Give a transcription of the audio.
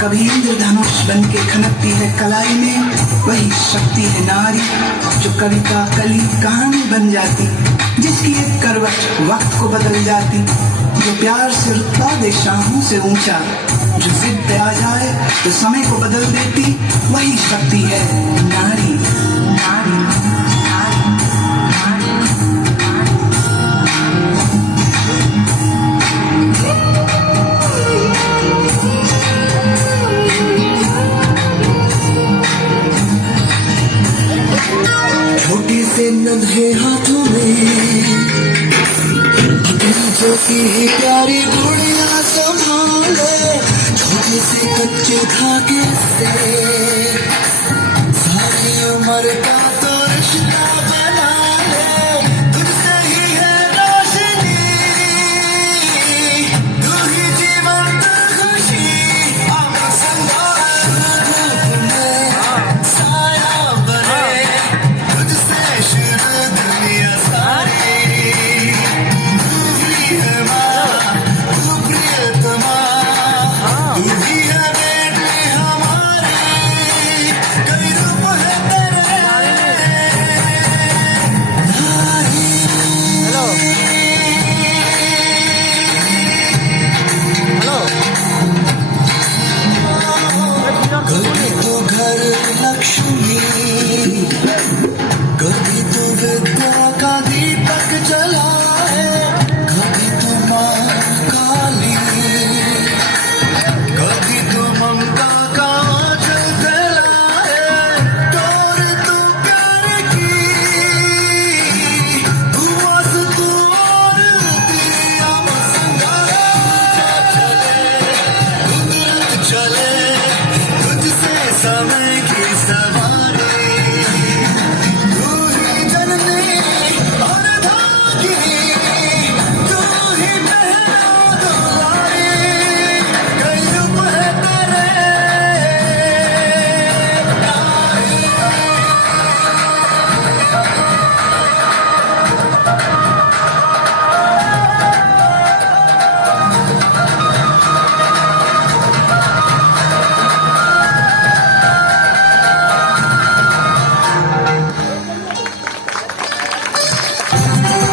कभी इंद्रधनुष बन के खनकती है कलाई में, वही शक्ति है नारी जो कविता कली कहानी बन जाती, जिसकी एक करवट वक्त को बदल जाती, जो प्यार से रुतबा दे शाहों से ऊंचा, जो जिद पे आ जाए तो समय को बदल देती, वही शक्ति है नारी। नारी छोटे से नन्हे हाथों में जो की प्यारी गुड़िया संभाले, छोटे से कच्चे धागे से सारी उम्र का तो रिश्ता बना ले, तुझसे ही है रोशनी, तू ही जीवन तू खुशी, अब संभाल में साया बने, तुझसे शुरू दुनिया सारी, तू ही है माँ, तू प्रियतमा, तू ही है